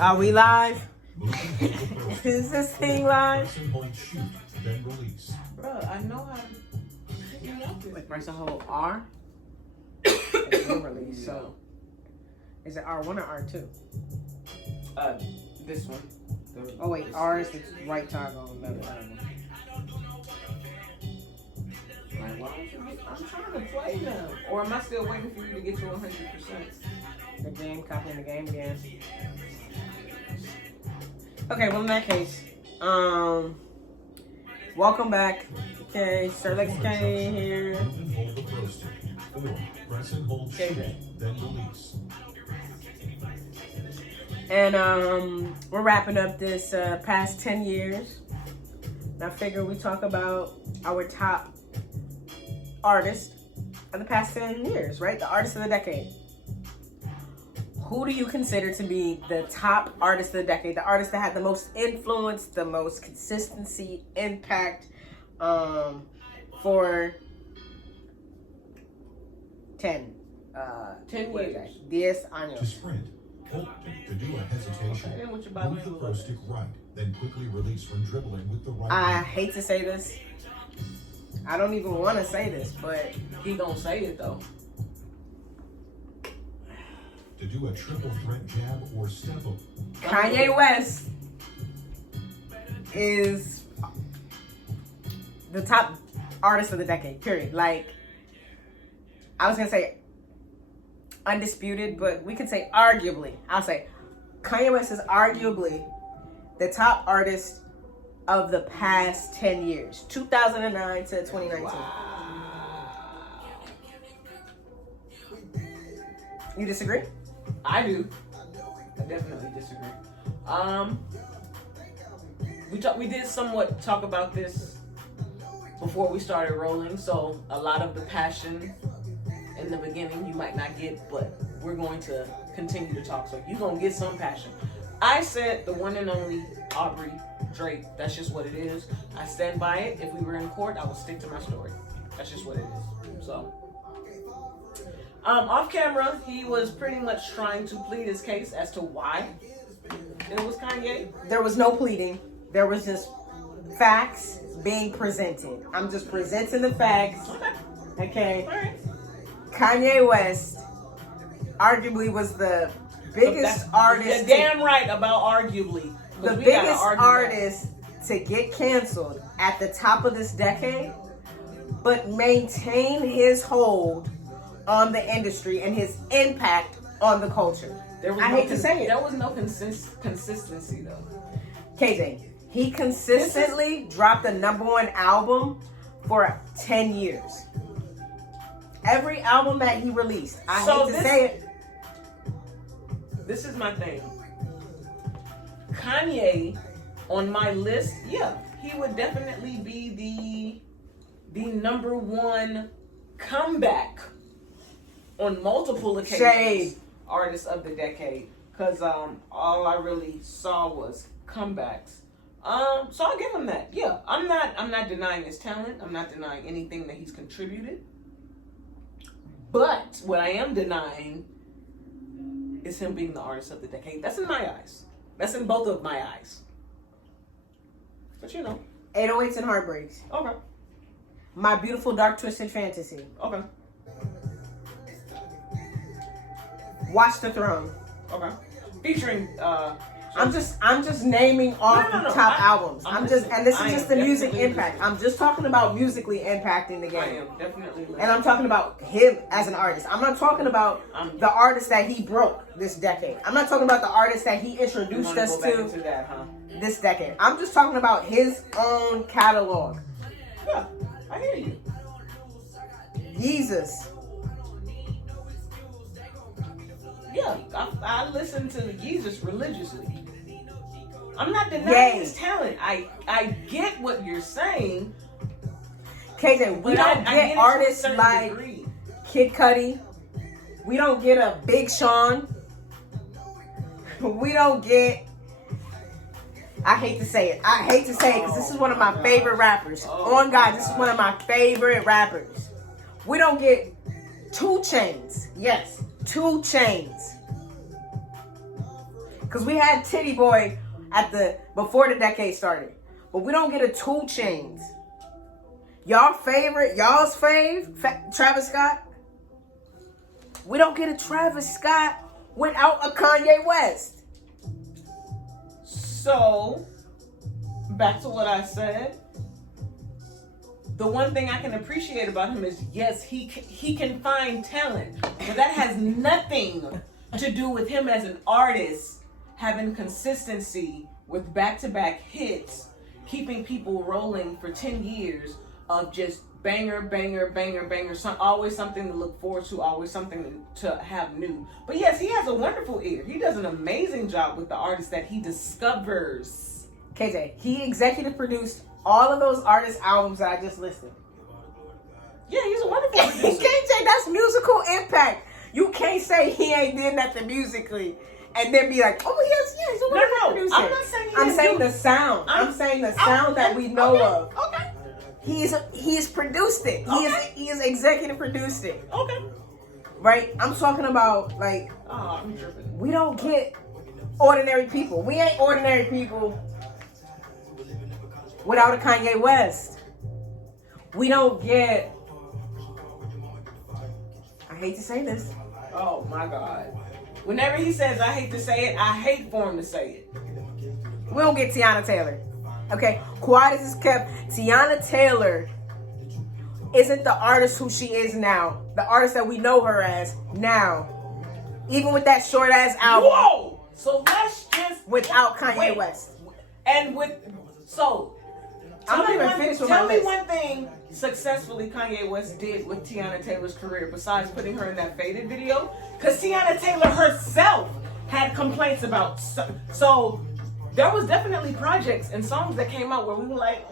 Are we live? Is this thing live? Bro, I know how to. Like press the whole R. Release. So, is it R1 or R2? This one. Oh wait, R is the right toggle. No, Like, why don't you get, I'm trying to play them. Or am I still waiting for you to get to 100%? the game, copying the game again. Okay, well in that case, welcome back. Okay, Sir Lex K here. And we're wrapping up this past 10 years. I figure we talk about our top artists of the past 10 years, right? The artists of the decade. Who do you consider to be the top artist of the decade? The artist that had the most influence, the most consistency, impact for 10 years. 10 años. To sprint, hold to do a hesitation. Okay, what's your Move the pro stick right, then quickly release from dribbling with the right I hand. hate to say this. I don't even want to say this, but He gonna say it though. To do a triple threat jab or step up. Kanye West is the top artist of the decade, period. Like, I was going to say undisputed, but we can say arguably. I'll say Kanye West is arguably the top artist of the past 10 years, 2009 to 2019. Wow. You disagree? I do. I definitely disagree. We did somewhat talk about this before we started rolling, so a lot of the passion in the beginning you might not get, but we're going to continue to talk, so you're going to get some passion. I said the one and only Aubrey Drake. That's just what it is. I stand by it. If we were in court, I would stick to my story. That's just what it is. So, off camera, he was pretty much trying to plead his case as to why it was Kanye. There was no pleading. There was just facts being presented. I'm just presenting the facts. Okay. All right. Kanye West arguably was the biggest artist. You're damn right about arguably. The 'Cause we gotta biggest argue artist to get canceled at the top of this decade, but maintain his hold on the industry and his impact on the culture. I hate to say it. There was no consistency though. KJ, he consistently dropped a #1 album for 10 years. Every album that he released, I hate to say it. This is my thing. Kanye, on my list, yeah, he would definitely be the #1 comeback on multiple occasions. Shade. Artist of the decade, because all I really saw was comebacks. So I'll give him that. Yeah, I'm not denying his talent. I'm not denying anything that he's contributed. But what I am denying is him being the artist of the decade. That's in my eyes. That's in both of my eyes. But you know. 808s and Heartbreaks. Okay. My Beautiful Dark Twisted Fantasy. Okay. Watch the Throne. Okay. Featuring I'm just naming off No. the top I- albums. I'm this listening. is I just am the music definitely impact. listening. I'm just talking about musically impacting the I game. am definitely listening. And I'm talking about him as an artist. I'm not talking about the artist that he broke this decade. I'm not talking about the artist that he You introduced wanna us go back to into that, huh? this decade. I'm just talking about his own catalog. Yeah, I hear you. Jesus. Yeah, I listen to Jesus religiously. I'm not denying Yay. his talent. I get what you're saying. KJ, we But don't I get get it to a artists certain like degree. Kid Cudi. We don't get a Big Sean. We don't get... I hate to say it. I hate to say it because this is one of my favorite rappers. On God, this is one of my favorite rappers. We don't get 2 Chainz. Yes, 2 Chainz. Because we had Titty Boy before the decade started. But we don't get a 2 Chainz. Y'all's fave, Travis Scott. We don't get a Travis Scott without a Kanye West. So, back to what I said. The one thing I can appreciate about him is, yes, he can find talent, but that has nothing to do with him as an artist having consistency with back-to-back hits, keeping people rolling for 10 years of just banger, banger, banger, banger. Always something to look forward to, always something to have new. But yes, he has a wonderful ear. He does an amazing job with the artists that he discovers. KJ, he executive produced all of those artists' albums that I just listed. Yeah, he's a wonderful producer. KJ, that's musical impact. You can't say he ain't did nothing musically and then be like, oh, he's a wonderful producer. I'm not saying I'm saying the sound. I'm saying the sound that we know of. Okay. He's produced it. Okay. He is executive produced it. Okay. Right? I'm talking about, like, I'm tripping. we don't get ordinary people. We ain't ordinary people without a Kanye West. We don't get, I hate to say this. Oh my God. Whenever he says I hate to say it, I hate for him to say it. We don't get Tiana Taylor. Okay, quiet as is kept. Tiana Taylor isn't the artist who she is now. The artist that we know her as now. Even with that short ass album. Whoa! So let's just without Kanye West. And I'm not even finished with my tell me list. one thing successfully Kanye West did with Tiana Taylor's career besides putting her in that Faded video. Because Tiana Taylor herself had complaints about. So there was definitely projects and songs that came out where we were like,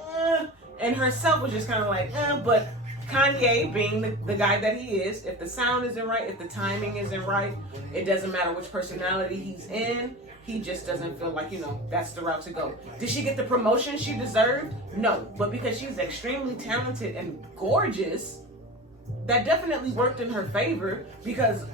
and herself was just kind of like, but Kanye, being the guy that he is, if the sound isn't right, if the timing isn't right, it doesn't matter which personality he's in, he just doesn't feel like, that's the route to go. Did she get the promotion she deserved? No. But because she's extremely talented and gorgeous, that definitely worked in her favor because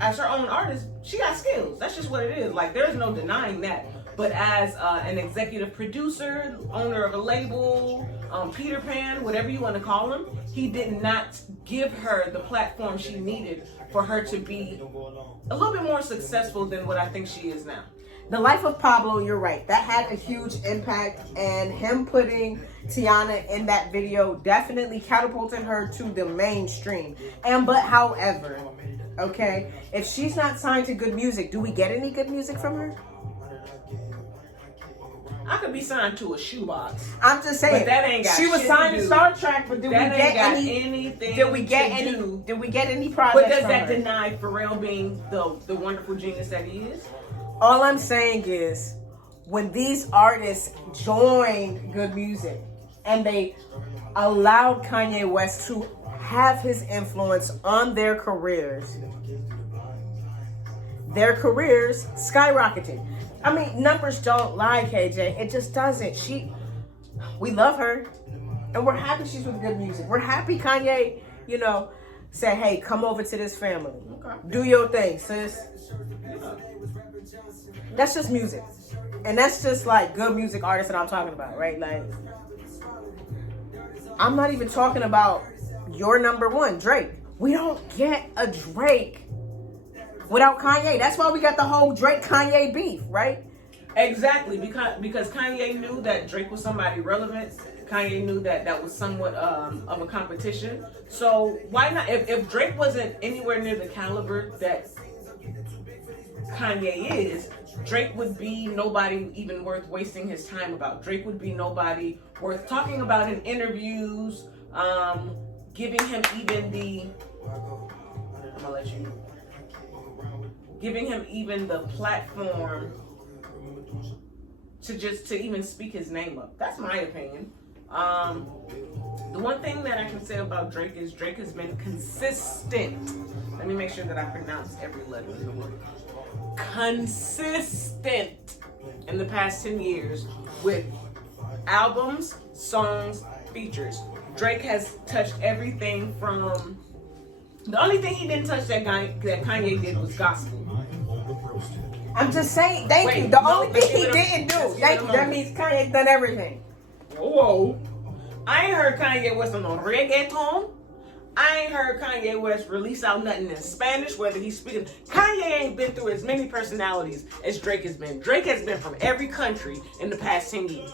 as her own artist, she got skills. That's just what it is. Like, there's no denying that. But as an executive producer, owner of a label, Peter Pan, whatever you want to call him, he did not give her the platform she needed for her to be a little bit more successful than what I think she is now. The Life of Pablo, you're right. That had a huge impact, and him putting Tiana in that video definitely catapulted her to the mainstream. However, okay, if she's not signed to Good Music, do we get any good music from her? I could be signed to a shoebox. I'm just saying. But that ain't got she was shit signed to to do. Star Trek, but did we That get ain't got any? anything Did we get to any? do. Did we get any projects But does from that her? deny Pharrell being the wonderful genius that he is? All I'm saying is, when these artists joined Good Music and they allowed Kanye West to have his influence on their careers skyrocketed. I mean, numbers don't lie, KJ. It just doesn't. We love her, and we're happy she's with Good Music. We're happy Kanye, said, hey, come over to this family. Okay. Do your thing, sis. That's just music. And that's just like good music artists that I'm talking about, right? Like, I'm not even talking about your number one, Drake. We don't get a Drake without Kanye. That's why we got the whole Drake-Kanye beef, right? Exactly, because Kanye knew that Drake was somebody relevant. Kanye knew that was somewhat of a competition. So why not? If Drake wasn't anywhere near the caliber that Kanye is, Drake would be nobody even worth wasting his time about. Drake would be nobody worth talking about in interviews, giving him even the platform to even speak his name up. That's my opinion. The one thing that I can say about Drake is Drake has been consistent. Let me make sure that I pronounce every letter in the word. Consistent in the past 10 years with albums, songs, features. Drake has touched everything from... The only thing he didn't touch that Kanye did was gospel. I am Olga Prostin. I'm just saying, thank Wait, you. The no, only let's thing he give it a- didn't do, let's give thank it a you. That moment. means Kanye done everything. Whoa. I ain't heard Kanye West on no reggaeton. I ain't heard Kanye West release out nothing in Spanish, whether he's speaking. Kanye ain't been through as many personalities as Drake has been. Drake has been from every country in the past 10 years.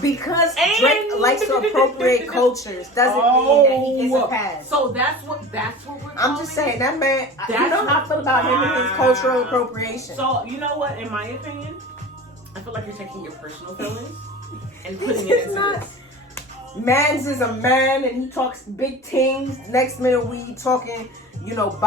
Because And- Drake likes to appropriate cultures doesn't mean that he gets a pass. So that's what we're I'm just saying, that man, you That's know how I feel about him and his cultural appropriation. So you know what? In my opinion, I feel like you're taking your personal feelings and putting it It's into not. this. Mans is a man and he talks big things. Next minute we talking,